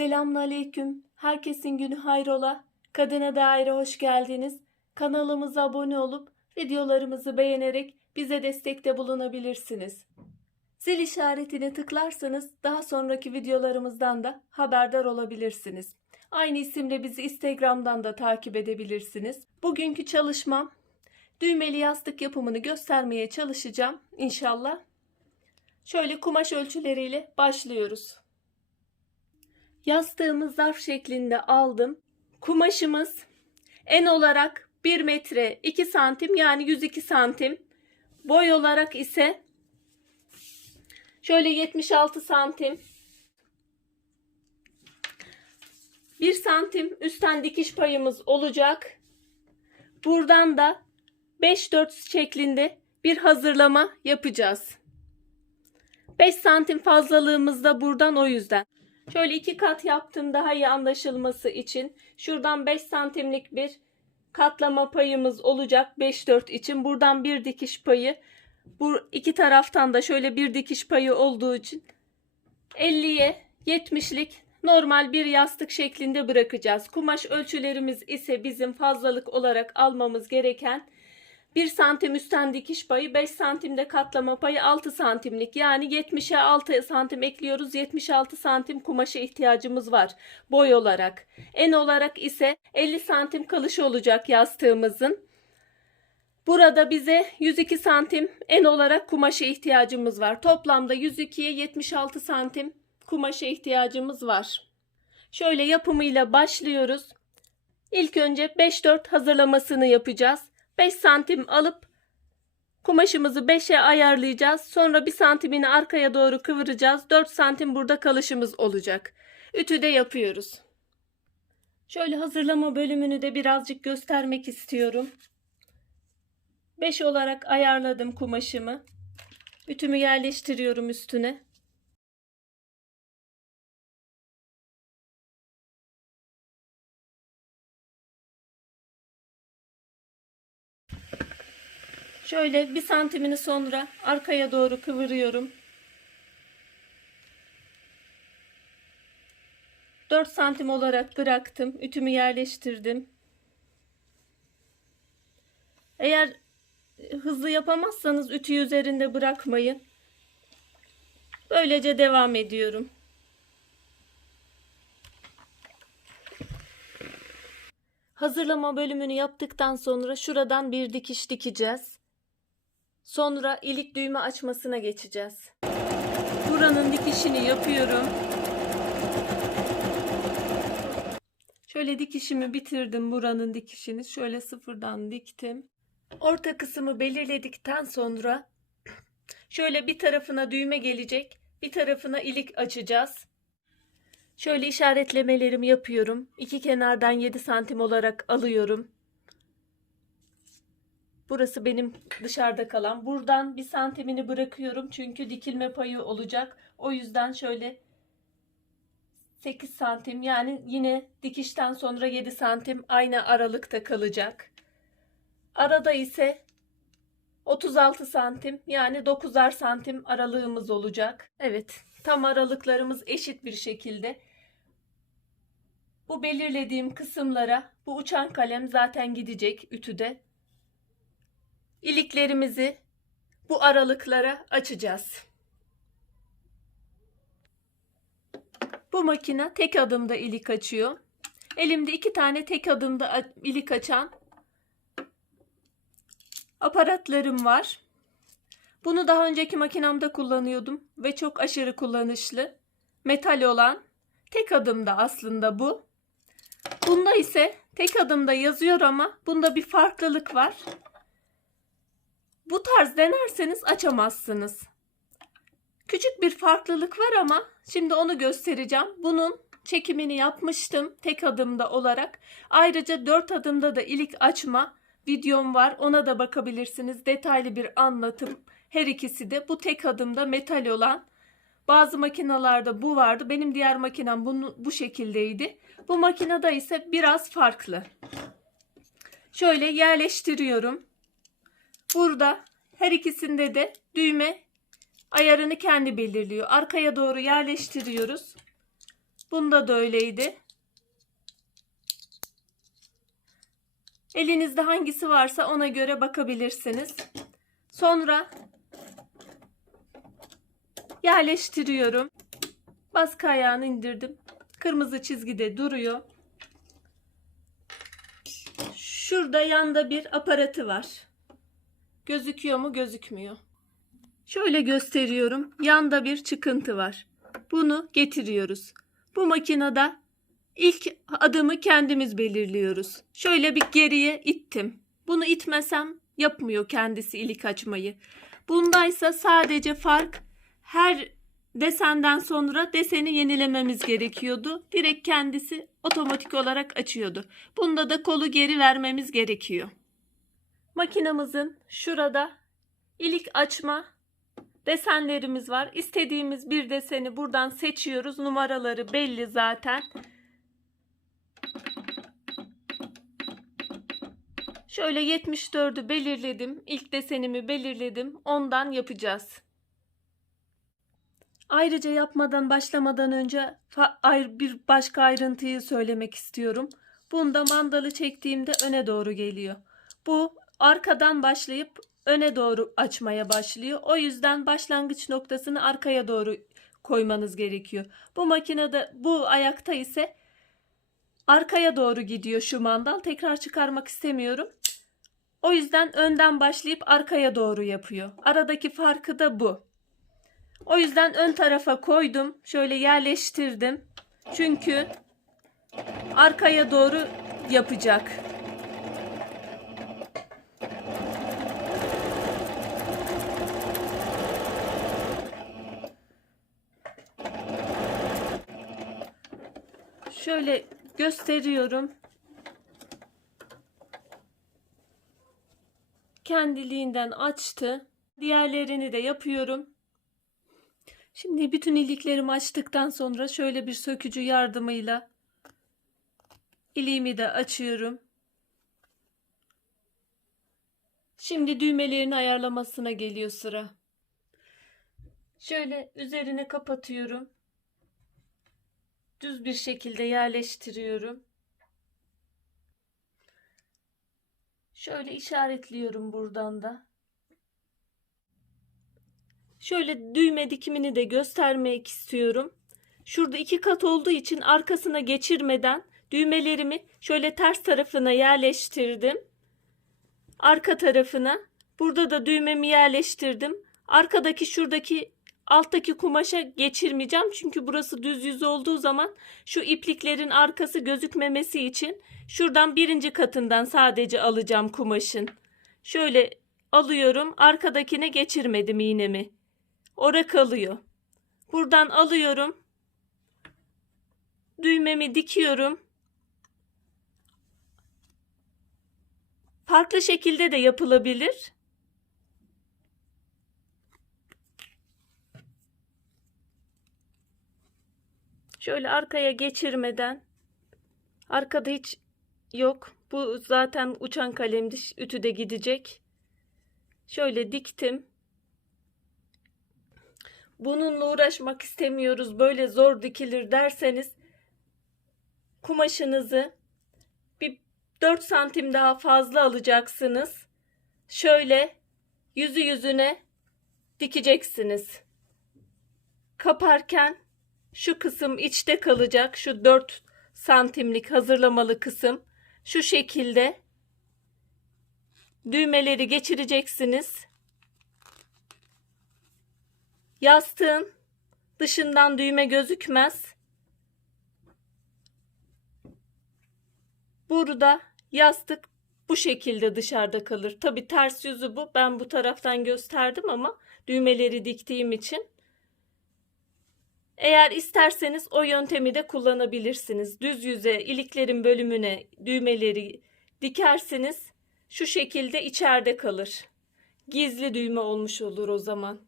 Selamünaleyküm. Herkesin günü hayrola. Kadına Daire hoş geldiniz. Kanalımıza abone olup videolarımızı beğenerek bize destekte bulunabilirsiniz. Zil işaretini tıklarsanız daha sonraki videolarımızdan da haberdar olabilirsiniz. Aynı isimle bizi Instagram'dan da takip edebilirsiniz. Bugünkü çalışmam düğmeli yastık yapımını göstermeye çalışacağım inşallah. Şöyle kumaş ölçüleriyle başlıyoruz. Yastığımı zarf şeklinde aldım. Kumaşımız en olarak 1 metre 2 santim yani 102 santim. Boy olarak ise şöyle 76 santim. 1 santim üstten dikiş payımız olacak. Buradan da 5-4 şeklinde bir hazırlama yapacağız. 5 santim fazlalığımız da buradan o yüzden. Şöyle iki kat yaptım daha iyi anlaşılması için. Şuradan 5 santimlik bir katlama payımız olacak 5-4 için. Buradan bir dikiş payı. Bu iki taraftan da şöyle bir dikiş payı olduğu için 50'ye 70'lik normal bir yastık şeklinde bırakacağız. Kumaş ölçülerimiz ise bizim fazlalık olarak almamız gereken 1 santim üstten dikiş payı, 5 santimde katlama payı 6 santimlik. Yani 70'e 6 santim ekliyoruz. 76 santim kumaşa ihtiyacımız var boy olarak. En olarak ise 50 santim kalış olacak yastığımızın. Burada bize 102 santim en olarak kumaşa ihtiyacımız var. Toplamda 102'ye 76 santim kumaşa ihtiyacımız var. Şöyle yapımıyla başlıyoruz. İlk önce 5-4 hazırlamasını yapacağız. 5 santim alıp kumaşımızı 5'e ayarlayacağız. Sonra 1 santimini arkaya doğru kıvıracağız. 4 santim burada kalışımız olacak. Ütüde yapıyoruz. Şöyle hazırlama bölümünü de birazcık göstermek istiyorum. 5 olarak ayarladım kumaşımı. Ütümü yerleştiriyorum üstüne. Şöyle bir santimini sonra arkaya doğru kıvırıyorum. 4 santim olarak bıraktım. Ütümü yerleştirdim. Eğer hızlı yapamazsanız ütüyü üzerinde bırakmayın. Böylece devam ediyorum. Hazırlama bölümünü yaptıktan sonra şuradan bir dikiş dikeceğiz. Sonra ilik düğme açmasına geçeceğiz. Buranın dikişini yapıyorum. Şöyle dikişimi bitirdim buranın dikişini. Şöyle sıfırdan diktim. Orta kısmı belirledikten sonra şöyle bir tarafına düğme gelecek. Bir tarafına ilik açacağız. Şöyle işaretlemelerimi yapıyorum. İki kenardan 7 santim olarak alıyorum. Burası benim dışarıda kalan. Buradan bir santimini bırakıyorum. Çünkü dikilme payı olacak. O yüzden şöyle 8 santim yani yine dikişten sonra 7 santim aynı aralıkta kalacak. Arada ise 36 santim yani 9'ar santim aralığımız olacak. Evet tam aralıklarımız eşit bir şekilde. Bu belirlediğim kısımlara bu uçan kalem zaten gidecek ütüde iliklerimizi bu aralıklara açacağız. Bu makine tek adımda ilik açıyor. Elimde iki tane tek adımda ilik açan aparatlarım var. Bunu daha önceki makinamda kullanıyordum ve çok aşırı kullanışlı. Metal olan tek adımda aslında bu. Bunda ise tek adımda yazıyor ama bunda bir farklılık var. Bu tarz denerseniz açamazsınız. Küçük bir farklılık var ama şimdi onu göstereceğim. Bunun çekimini yapmıştım tek adımda olarak. Ayrıca dört adımda da ilik açma videom var. Ona da bakabilirsiniz. Detaylı bir anlatım. Her ikisi de bu tek adımda metal olan. Bazı makinalarda bu vardı. Benim diğer makinem bunu, bu şekildeydi. Bu makinede ise biraz farklı. Şöyle yerleştiriyorum. Burada her ikisinde de düğme ayarını kendi belirliyor. Arkaya doğru yerleştiriyoruz. Bunda da öyleydi. Elinizde hangisi varsa ona göre bakabilirsiniz. Sonra yerleştiriyorum. Baskı ayağını indirdim. Kırmızı çizgide duruyor. Şurada yanda bir aparatı var. Gözüküyor mu? Gözükmüyor. Şöyle gösteriyorum. Yanda bir çıkıntı var. Bunu getiriyoruz. Bu makinede ilk adımı kendimiz belirliyoruz. Şöyle bir geriye ittim. Bunu itmesem yapmıyor kendisi ilik açmayı. Bundaysa sadece fark her desenden sonra deseni yenilememiz gerekiyordu. Direkt kendisi otomatik olarak açıyordu. Bunda da kolu geri vermemiz gerekiyor. Makinamızın şurada ilik açma desenlerimiz var. İstediğimiz bir deseni buradan seçiyoruz. Numaraları belli zaten. Şöyle 74'ü belirledim. İlk desenimi belirledim. Ondan yapacağız. Ayrıca yapmadan başlamadan önce bir başka ayrıntıyı söylemek istiyorum. Bunda mandalı çektiğimde öne doğru geliyor. Bu arkadan başlayıp öne doğru açmaya başlıyor. O yüzden başlangıç noktasını arkaya doğru koymanız gerekiyor. Bu makinede bu ayakta ise arkaya doğru gidiyor şu mandal. Tekrar çıkarmak istemiyorum. O yüzden önden başlayıp arkaya doğru yapıyor. Aradaki farkı da bu. O yüzden ön tarafa koydum. Şöyle yerleştirdim. Çünkü arkaya doğru yapacak. Şöyle gösteriyorum. Kendiliğinden açtı. Diğerlerini de yapıyorum. Şimdi bütün iliklerimi açtıktan sonra şöyle bir sökücü yardımıyla iliğimi de açıyorum. Şimdi düğmelerini ayarlamasına geliyor sıra. Şöyle üzerine kapatıyorum. Düz bir şekilde yerleştiriyorum. Şöyle işaretliyorum buradan da. Şöyle düğme dikimini de göstermek istiyorum. Şurada iki kat olduğu için arkasına geçirmeden düğmelerimi şöyle ters tarafına yerleştirdim. Arka tarafına. Burada da düğmemi yerleştirdim. Arkadaki şuradaki alttaki kumaşa geçirmeyeceğim. Çünkü burası düz yüz olduğu zaman şu ipliklerin arkası gözükmemesi için şuradan birinci katından sadece alacağım kumaşın. Şöyle alıyorum. Arkadakine geçirmedim iğnemi. Ora kalıyor. Buradan alıyorum. Düğmemi dikiyorum. Farklı şekilde de yapılabilir. Şöyle arkaya geçirmeden arkada hiç yok. Bu zaten uçan kalemdi. Ütüde gidecek. Şöyle diktim. Bununla uğraşmak istemiyoruz. Böyle zor dikilir derseniz kumaşınızı bir 4 santim daha fazla alacaksınız. Şöyle yüzü yüzüne dikeceksiniz. Kaparken şu kısım içte kalacak. Şu 4 santimlik hazırlamalı kısım. Şu şekilde düğmeleri geçireceksiniz. Yastığın dışından düğme gözükmez. Burada yastık bu şekilde dışarıda kalır. Tabi ters yüzü bu. Ben bu taraftan gösterdim ama düğmeleri diktiğim için. Eğer isterseniz o yöntemi de kullanabilirsiniz. Düz yüze iliklerin bölümüne düğmeleri dikersiniz. Şu şekilde içeride kalır. Gizli düğme olmuş olur o zaman.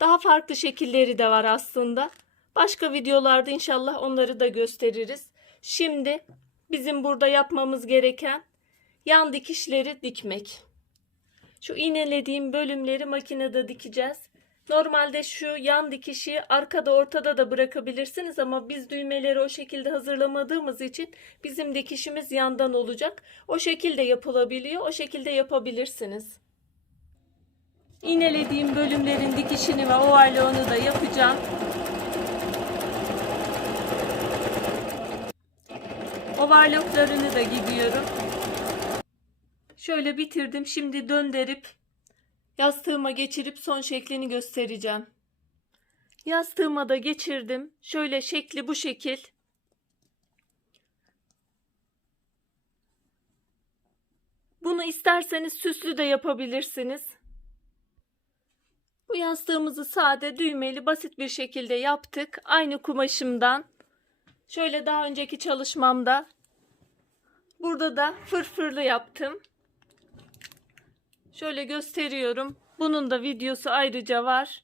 Daha farklı şekilleri de var aslında. Başka videolarda inşallah onları da gösteririz. Şimdi bizim burada yapmamız gereken yan dikişleri dikmek. Şu iğnelediğim bölümleri makinede dikeceğiz. Normalde şu yan dikişi arkada ortada da bırakabilirsiniz ama biz düğmeleri o şekilde hazırlamadığımız için bizim dikişimiz yandan olacak. O şekilde yapılabiliyor. O şekilde yapabilirsiniz. İğnelediğim bölümlerin dikişini ve ovalonu da yapacağım. Overlocklarını da gidiyorum. Şöyle bitirdim. Şimdi döndürüp yastığıma geçirip son şeklini göstereceğim. Yastığıma da geçirdim. Şöyle şekli bu şekil. Bunu isterseniz süslü de yapabilirsiniz. Bu yastığımızı sade, düğmeli, basit bir şekilde yaptık. Aynı kumaşımdan. Şöyle daha önceki çalışmamda burada da fırfırlı yaptım. Şöyle gösteriyorum. Bunun da videosu ayrıca var.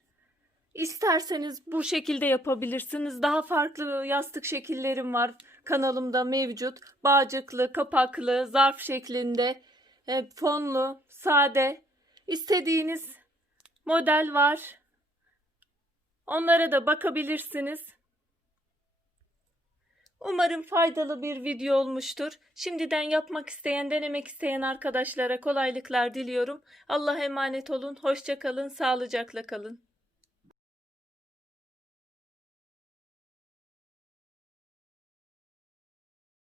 İsterseniz bu şekilde yapabilirsiniz. Daha farklı yastık şekillerim var. Kanalımda mevcut. Bağcıklı, kapaklı, zarf şeklinde, e, fonlu, sade. İstediğiniz model var. Onlara da bakabilirsiniz. Umarım faydalı bir video olmuştur. Şimdiden yapmak isteyen, denemek isteyen arkadaşlara kolaylıklar diliyorum. Allah'a emanet olun. Hoşça kalın, sağlıcakla kalın.